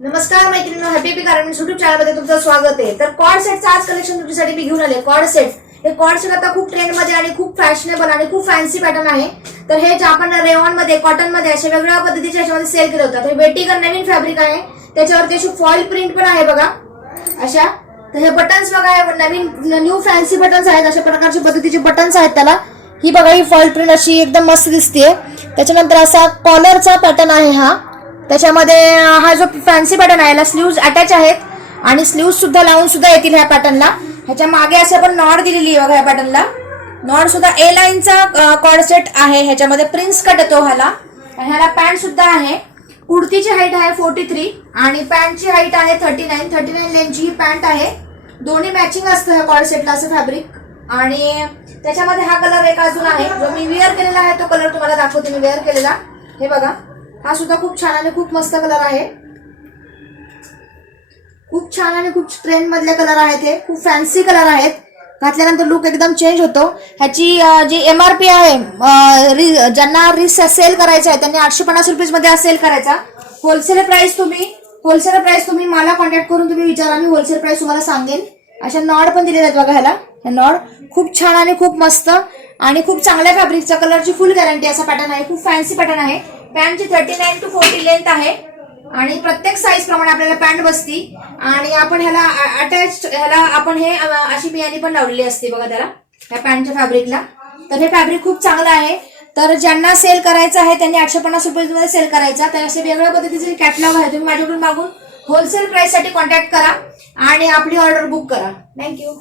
नमस्कार मैत्रिणींनो, happy garments YouTube channel मध्ये तुमचं स्वागत आहे। तर कॉर्ड सेटचं आज कलेक्शन तुमच्यासाठी मी घेऊन आले। कॉर्ड सेट हे कॉर्ड सेट आता खूप ट्रेंड मध्ये आणि खूप फॅशनेबल आणि खूप फॅन्सी पॅटर्न आहे। तर हे जे आपण रेयॉन मध्ये कॉटन मध्ये अशा वेगवेगळ्या पद्धतीचे याच्यामध्ये सेल केले होतात। हे वेटिकन नवीन फॅब्रिक आहे, त्याच्यावरती अशी फॉइल प्रिंट पण आहे बघा अशा। तर हे बटन्स बघा, नवीन न्यू फॅन्सी बटन्स आहेत, अशा प्रकारचे पद्धतीचे बटन्स आहेत त्याला। ही बघा, ही फॉइल प्रिंट अशी एकदम मस्त दिसते। त्याच्यानंतर असा कॉलरचा पॅटर्न आहे हा, त्याच्यामध्ये हा जो फॅन्सी पॅटर्न आहे याला स्लीव्ज अटॅच आहेत आणि स्लीव्ज सुद्धा लावून सुद्धा येतील ह्या पॅटर्नला। ह्याच्या मागे असे आपण नॉड दिलेली आहे बघा, ह्या पॅटर्नला नॉड सुद्धा ए लाईनचा कॉर्ड सेट आहे। ह्याच्यामध्ये प्रिन्स कट येतो ह्याला पॅन्ट सुद्धा आहे। कुर्तीची हाईट आहे 43 आणि पॅन्टची हाईट आहे 39 लेंथची ही पॅन्ट आहे। दोन्ही मॅचिंग असतं ह्या कॉर्ड सेटला असं फॅब्रिक। आणि त्याच्यामध्ये हा कलर एक अजून आहे जो मी वेअर केलेला आहे, तो कलर तुम्हाला दाखवते मी वेअर केलेला। हे बघा, हा सुद्धा खूप छान आणि खूप मस्त कलर आहे। खूप छान आणि खूप ट्रेंड मधले कलर आहेत, हे खूप फॅन्सी कलर आहेत। घातल्यानंतर लुक एकदम चेंज होतो। ह्याची जी MRP आहे, ज्यांना सेल करायचं आहे त्यांनी 850 रुपये मध्ये सेल करायचा। होलसेल प्राइस तुम्ही मला कॉन्टॅक्ट करून तुम्ही विचारा, मी होलसेल प्राइस तुम्हाला सांगेन। अशा नॉड पण दिलेले आहेत बघा ह्याला। हे नॉड खूप छान आणि खूप मस्त आणि खूप चांगल्या फॅब्रिकचा, कलरची फुल गॅरंटी असा पॅटर्न आहे। खूप फॅन्सी पॅटर्न आहे। पॅन्टची 39 to 40 लेंथ आहे आणि प्रत्येक साईज प्रमाणे आपल्याला पॅन्ट बसती। आणि आपण ह्याला आपण हे अशी बियाणी पण लावलेली असते बघा त्याला, ह्या पॅन्टच्या फॅब्रिकला। तर हे फॅब्रिक खूप चांगलं आहे। तर ज्यांना सेल करायचं आहे त्यांनी 850 रुपये मध्ये सेल करायचा। तर असे वेगवेगळ्या पद्धतीचे कॅटलॉग आहे, तुम्ही माझ्याकडून मागून होलसेल प्राइस साठी कॉन्टॅक्ट करा आणि आपली ऑर्डर बुक करा। थँक्यू।